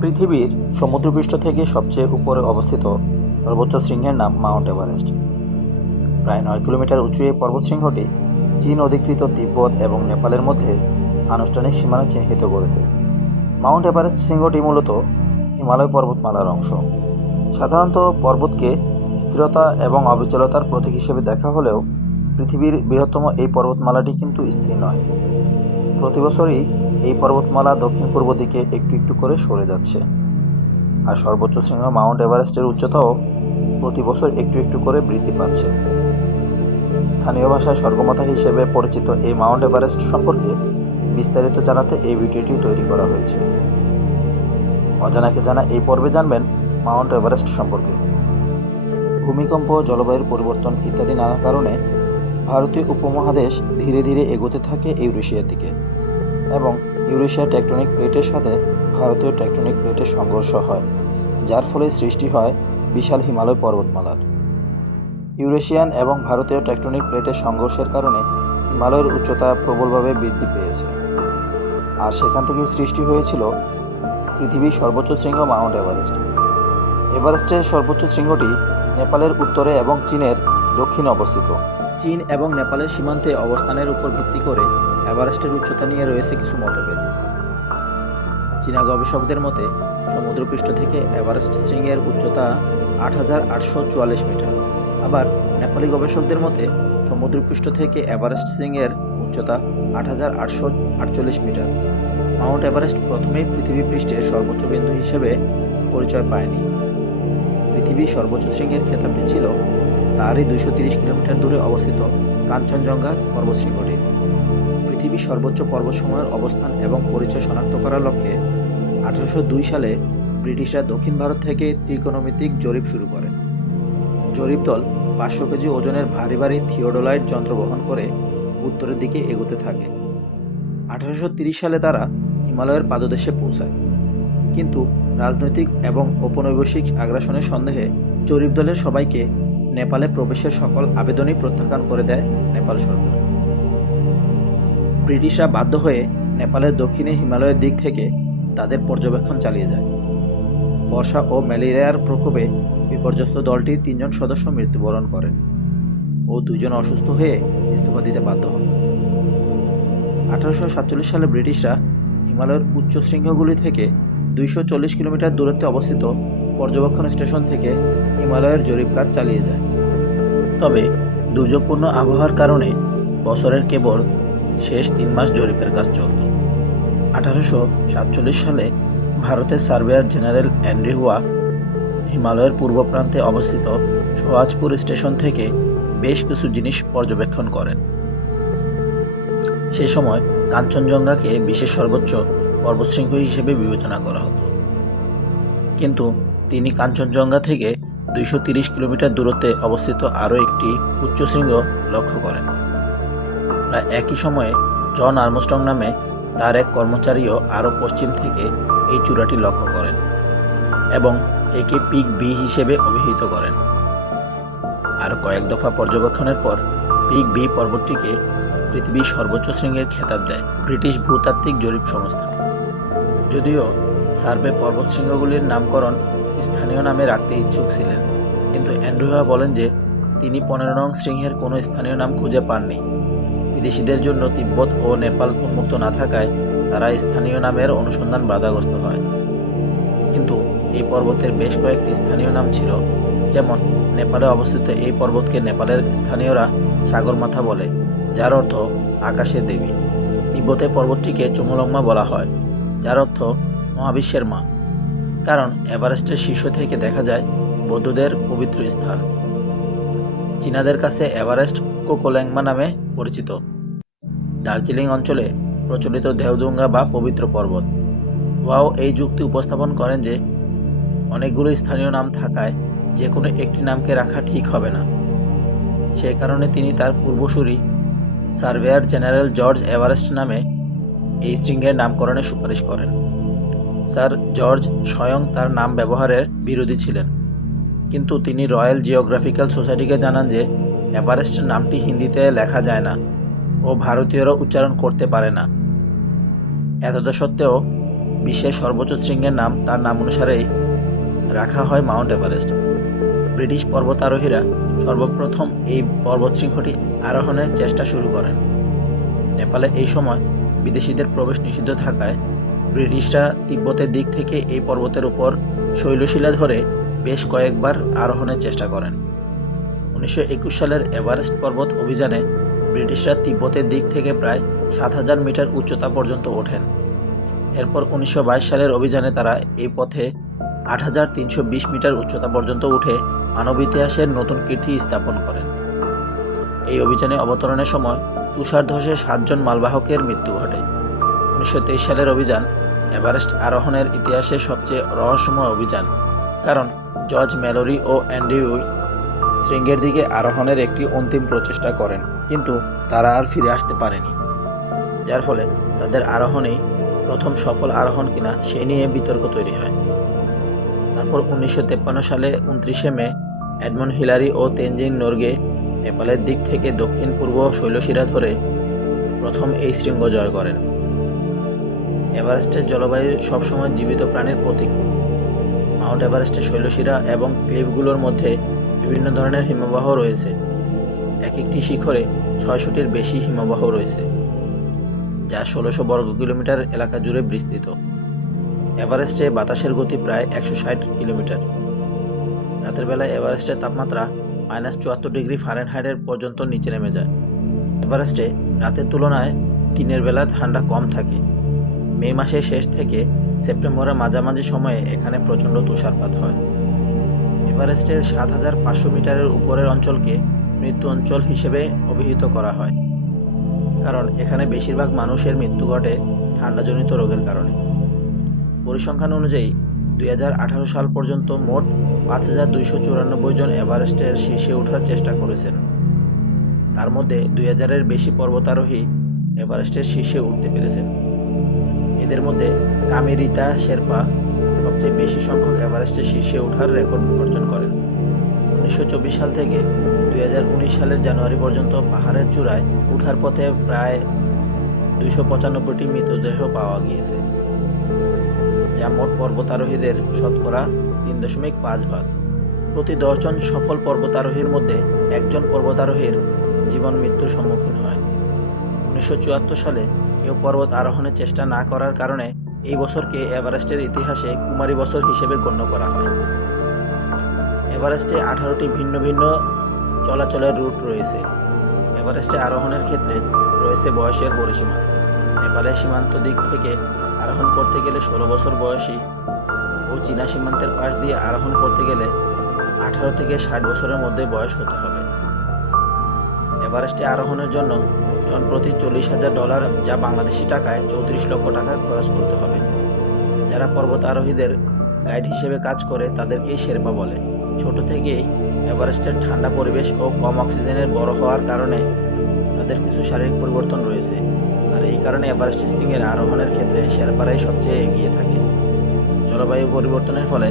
পৃথিবীর সমুদ্রপৃষ্ঠ থেকে সবচেয়ে উপরে অবস্থিত সর্বোচ্চ শৃঙ্গের নাম মাউন্ট এভারেস্ট। প্রায় 9 কিলোমিটার উঁচু এই পর্বতশৃঙ্গটি চীন অধিকৃত তিব্বত এবং নেপালের মধ্যে আনুষ্ঠানিক সীমানা চিহ্নিত করেছে। মাউন্ট এভারেস্ট শৃঙ্গটি মূলত হিমালয় পর্বতমালার অংশ। সাধারণত পর্বতকে স্থিরতা এবং অবিচলতার প্রতীক হিসেবে দেখা হলেও পৃথিবীর বৃহত্তম এই পর্বতমালাটি কিন্তু স্থির নয়। প্রতি বছরই এই পর্বতমালা দক্ষিণ পূর্ব দিকে একটু একটু করে সরে যাচ্ছে, আর সর্বোচ্চ শৃঙ্গ মাউন্ট এভারেস্টের উচ্চতাও প্রতি বছর একটু একটু করে বৃদ্ধি পাচ্ছে। স্থানীয় ভাষায় স্বর্গমাতা হিসেবে পরিচিত এই মাউন্ট এভারেস্ট সম্পর্কে বিস্তারিত জানাতে এই ভিডিওটি তৈরি করা হয়েছে। অজানাকে জানা এই পর্বে জানবেন মাউন্ট এভারেস্ট সম্পর্কে। ভূমিকম্প, জলবায়ুর পরিবর্তন ইত্যাদি নানা কারণে ভারতীয় উপমহাদেশ ধীরে ধীরে এগোতে থাকে ইউরেশিয়ার দিকে, এবং ইউরেশিয়ার টেকটনিক প্লেটের সাথে ভারতীয় টেকটনিক প্লেটের সংঘর্ষ হয়, যার ফলে সৃষ্টি হয় বিশাল হিমালয় পর্বতমালার। ইউরেশিয়ান এবং ভারতীয় টেকটনিক প্লেটের সংঘর্ষের কারণে হিমালয়ের উচ্চতা প্রবলভাবে বৃদ্ধি পেয়েছে, আর সেখান থেকেই সৃষ্টি হয়েছিল পৃথিবীর সর্বোচ্চ শৃঙ্গ মাউন্ট এভারেস্ট। এভারেস্টের সর্বোচ্চ শৃঙ্গটি নেপালের উত্তরে এবং চীনের দক্ষিণে অবস্থিত। চীন এবং নেপালের সীমান্তে অবস্থানের উপর ভিত্তি করে এভারেস্টের উচ্চতা নিয়ে রয়েছে কিছু মতভেদ। চীনা গবেষকদের মতে সমুদ্রপৃষ্ঠ থেকে এভারেস্ট শৃঙ্গের উচ্চতা 8,844 মিটার। আবার নেপালি গবেষকদের মতে সমুদ্রপৃষ্ঠ থেকে এভারেস্ট শৃঙ্গের উচ্চতা 8,848 মিটার। মাউন্ট এভারেস্ট প্রথমেই পৃথিবী পৃষ্ঠের সর্বোচ্চ বিন্দু হিসেবে পরিচয় পায়নি। পৃথিবীর সর্বোচ্চ শৃঙ্গের খেতাবটি ছিল তারই 230 কিলোমিটার দূরে অবস্থিত কাঞ্চনজঙ্ঘা পর্বতশৃঙ্গটি। পৃথিবীর সর্বোচ্চ পর্বতসমূহের অবস্থান এবং পরিচয় শনাক্ত করার লক্ষ্যে 1802 সালে ব্রিটিশরা দক্ষিণ ভারত থেকে ত্রিকোণমিতিক জরিপ শুরু করেন। জরিপ দল 500 কেজি ওজনের ভারী ভারী থিওডোলাইট যন্ত্র বহন করে উত্তরের দিকে এগোতে থাকে। 1830 সালে তারা হিমালয়ের পাদদেশে পৌঁছায়, কিন্তু রাজনৈতিক এবং ঔপনিবেশিক আগ্রাসনের সন্দেহে জরিপ দলের সবাইকে নেপালে প্রবেশের সকল আবেদনই প্রত্যাখ্যান করে দেয় নেপাল সরকার। ব্রিটিশরা বাধ্য হয়ে নেপালের দক্ষিণে হিমালয়ের দিক থেকে তাদের পর্যবেক্ষণ চালিয়ে যায়। বর্ষা ও ম্যালেরিয়ার প্রকোপে বিপর্যস্ত দলটির 3 জন সদস্য মৃত্যুবরণ করেন ও 2 জন অসুস্থ হয়ে ইস্তফা দিতে বাধ্য হন। 1847 সালে ব্রিটিশরা হিমালয়ের উচ্চ শৃঙ্গগুলি থেকে 240 কিলোমিটার দূরত্বে অবস্থিত পর্যবেক্ষণ স্টেশন থেকে হিমালয়ের জরিপ কাজ চালিয়ে যায়। তবে দুর্যোগপূর্ণ আবহাওয়ার কারণে বছরের কেবল শেষ 3 মাস জরিপের কাজ চলত। 1847 সালে ভারতের সার্ভেয়ার জেনারেল অ্যান্ড্রি হুয়া হিমালয়ের পূর্ব প্রান্তে অবস্থিত সোহাজপুর স্টেশন থেকে বেশ কিছু জিনিস পর্যবেক্ষণ করেন। সে সময় কাঞ্চনজঙ্ঘাকে বিশ্বের সর্বোচ্চ পর্বতশৃঙ্গ হিসেবে বিবেচনা করা হতো, কিন্তু তিনি কাঞ্চনজঙ্ঘা থেকে 230 কিলোমিটার দূরত্বে অবস্থিত আরও একটি উচ্চ শৃঙ্গ লক্ষ্য করেন। প্রায় একই সময়ে জন আর্মস্ট্রং নামে তার এক কর্মচারীও আরও পশ্চিম থেকে এই চূড়াটি লক্ষ্য করেন এবং একে পিক বি হিসেবে অভিহিত করেন। আর কয়েক দফা পর্যবেক্ষণের পর পিক বি পর্বতটিকে পৃথিবীর সর্বোচ্চ শৃঙ্গের খেতাব দেয় ব্রিটিশ ভূতাত্ত্বিক জরিপ সংস্থা। যদিও সার্ভে পর্বতশৃঙ্গগুলির নামকরণ স্থানীয় নামে রাখতে ইচ্ছুক ছিলেন, কিন্তু অ্যান্ড্রুয়া বলেন যে তিনি 15 নং শৃঙ্গের কোনো স্থানীয় নাম খুঁজে পাননি। বিদেশিদের জন্য তিব্বত ও নেপাল উন্মুক্ত না থাকায় তারা স্থানীয় নামের অনুসন্ধান বাধাগ্রস্ত হয়। কিন্তু এই পর্বতের বেশ কয়েকটি স্থানীয় নাম ছিল, যেমন নেপালে অবস্থিত এই পর্বতকে নেপালের স্থানীয়রা সাগরমাথা বলে, যার অর্থ আকাশের দেবী। তিব্বতে পর্বতটিকে চুমুলংমা বলা হয়, যার অর্থ মহাবিশ্বের মা, কারণ এভারেস্টের শীর্ষ থেকে দেখা যায় বৌদ্ধদের পবিত্র স্থান। চীনাদের কাছে এভারেস্ট কোকোল্যাংমা নামে পরিচিত। দার্জিলিং অঞ্চলে প্রচলিত দেওদুঙ্গা বা পবিত্র পর্বত। ওয়াও এই যুক্তি উপস্থাপন করেন যে অনেকগুলো স্থানীয় নাম থাকায় যে কোনো একটি নামকে রাখা ঠিক হবে না। সে কারণে তিনি তার পূর্বসূরি সার্ভেয়ার জেনারেল জর্জ এভারেস্ট নামে এই শৃঙ্গের নামকরণের সুপারিশ করেন। স্যার জর্জ স্বয়ং তার নাম ব্যবহারের বিরোধী ছিলেন, কিন্তু তিনি রয়্যাল জিওগ্রাফিক্যাল সোসাইটিকে জানান যে এভারেস্ট নামটি হিন্দিতে লেখা যায় না ও ভারতীয়রা উচ্চারণ করতে পারে না। এতদ সত্ত্বেও বিশ্বের সর্বোচ্চ শৃঙ্গের নাম তার নাম অনুসারেই রাখা হয় মাউন্ট এভারেস্ট। ব্রিটিশ পর্বতারোহীরা সর্বপ্রথম এই পর্বতশৃঙ্গটি আরোহণের চেষ্টা শুরু করেন। নেপালে এই সময় বিদেশিদের প্রবেশ নিষিদ্ধ থাকায় ব্রিটিশরা তিব্বতের দিক থেকে এই পর্বতের উপর শৈলশিলা ধরে বেশ কয়েকবার আরোহণের চেষ্টা করেন। 1921 সালের এভারেস্ট পর্বত অভিযানে ব্রিটিশরা তিব্বতের দিক থেকে প্রায় 7000 মিটার উচ্চতা পর্যন্ত ওঠেন। এরপর 1922 সালের অভিযানে তারা এই পথে 8320 মিটার উচ্চতা পর্যন্ত উঠে মানব ইতিহাসের নতুন কীর্তি স্থাপন করেন। এই অভিযানে অবতরণের সময় তুষার ধসে 7 জন মালবাহকের মৃত্যু ঘটে। 1923 সালের অভিযান এভারেস্ট আরোহণের ইতিহাসে সবচেয়ে রহস্যময় অভিযান, কারণ জর্জ ম্যালোরি ও অ্যান্ড্রিউ শৃঙ্গের দিকে আরোহণের একটি অন্তিম প্রচেষ্টা করেন, কিন্তু তারা আর ফিরে আসতে পারেনি, যার ফলে তাদের আরোহণেই প্রথম সফল আরোহণ কিনা সে নিয়ে বিতর্ক তৈরি হয়। তারপর 1953 সালে 29শে মে এডমন্ড হিলারি ও তেনজিং নোরগে নেপালের দিক থেকে দক্ষিণ পূর্ব শৈলশিরা ধরে প্রথম এই শৃঙ্গ জয় করেন। এভারেস্টের জলবায়ু সবসময় জীবিত প্রাণীর প্রতিকূল। মাউন্ট এভারেস্টের শৈলশিরা এবং ক্লিফগুলোর মধ্যে বিভিন্ন ধরনের হিমবাহ রয়েছে। এক একটি শিখরে 600টির বেশি হিমবাহ রয়েছে, যা 1600 বর্গ কিলোমিটার এলাকা জুড়ে বিস্তৃত। এভারেস্টে বাতাসের গতি প্রায় 160 কিলোমিটার। রাতের বেলায় এভারেস্টের তাপমাত্রা -74 ডিগ্রি ফারেনহাইটের পর্যন্ত নিচে নেমে যায়। এভারেস্টে রাতের তুলনায় দিনের বেলা ঠান্ডা কম থাকে। মে মাসের শেষ থেকে সেপ্টেম্বরের মাঝামাঝি সময়ে এখানে প্রচণ্ড তুষারপাত হয়। এভারেস্টের 7500 মিটারের উপরের অঞ্চলকে মৃত্যু অঞ্চল হিসেবে অভিহিত করা হয়, কারণ এখানে বেশিরভাগ মানুষের মৃত্যু ঘটে ঠান্ডাজনিত রোগের কারণে। পরিসংখ্যান অনুযায়ী 2018 সাল পর্যন্ত মোট 5294 জন এভারেস্টের শীর্ষে ওঠার চেষ্টা করেছেন। তার মধ্যে 2000-এর বেশি পর্বতারোহী এভারেস্টের শীর্ষে উঠতে পেরেছেন। এদের মধ্যে কামিরিতা শেরপা সবচেয়ে বেশি সংখ্যক এভারেস্টের শীর্ষে ওঠার রেকর্ড অর্জন করেন। 1924 সাল থেকে 2019 সালের জানুয়ারি পর্যন্ত পাহাড়ের চূড়ায় ওঠার পথে প্রায় 295টি মৃতদেহ পাওয়া গিয়েছে, যা মোট পর্বতারোহীদের শতকরা 3.5 ভাগ। প্রতি 10 জন সফল পর্বতারোহীর মধ্যে একজন পর্বতারোহীর জীবন মৃত্যুর সম্মুখীন হয়। 1974 সালে কেউ পর্বত আরোহণের চেষ্টা না করার কারণে এই বছরকে এভারেস্টের ইতিহাসে কুমারী বছর হিসেবে গণ্য করা হয়। এভারেস্টে 18টি ভিন্ন ভিন্ন চলাচলের রুট রয়েছে। এভারেস্টে আরোহণের ক্ষেত্রে রয়েছে বয়সের পরিসীমা। নেপালের সীমান্ত দিক থেকে আরোহণ করতে গেলে 16 বছর বয়সী ও চীনা সীমান্তের পাশ দিয়ে আরোহণ করতে গেলে 18 থেকে 60 বছরের মধ্যে বয়স হতে হবে। এভারেস্টে আরোহণের জন্য জনপ্রতি $40,000, যা বাংলাদেশি টাকায় 34 লক্ষ টাকা খরচ করতে হবে। যারা পর্বত আরোহীদের গাইড হিসেবে কাজ করে তাদেরকেই শেরপা বলে। ছোট থেকেই এভারেস্টের ঠান্ডা পরিবেশ ও কম অক্সিজেনের বড় হওয়ার কারণে তাদের কিছু শারীরিক পরিবর্তন রয়েছে, আর এই কারণে এভারেস্ট শৃঙ্গের আরোহণের ক্ষেত্রে শেরপারাই সবচেয়ে এগিয়ে থাকে। জলবায়ু পরিবর্তনের ফলে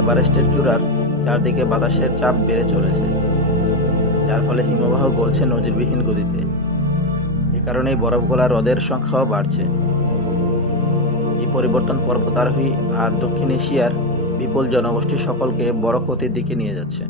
এভারেস্টের চূড়ার চারদিকে বাতাসের চাপ বেড়ে চলেছে, যার ফলে হিমবাহ গলছে নজিরবিহীন গতিতে। এ কারণেই বরফ গলা হ্রদের সংখ্যাও বাড়ছে। এই পরিবর্তন পর্বতারোহী আর দক্ষিণ এশিয়ার বিপুল জনগোষ্ঠী সকলকে বড় ক্ষতির দিকে নিয়ে যাচ্ছে।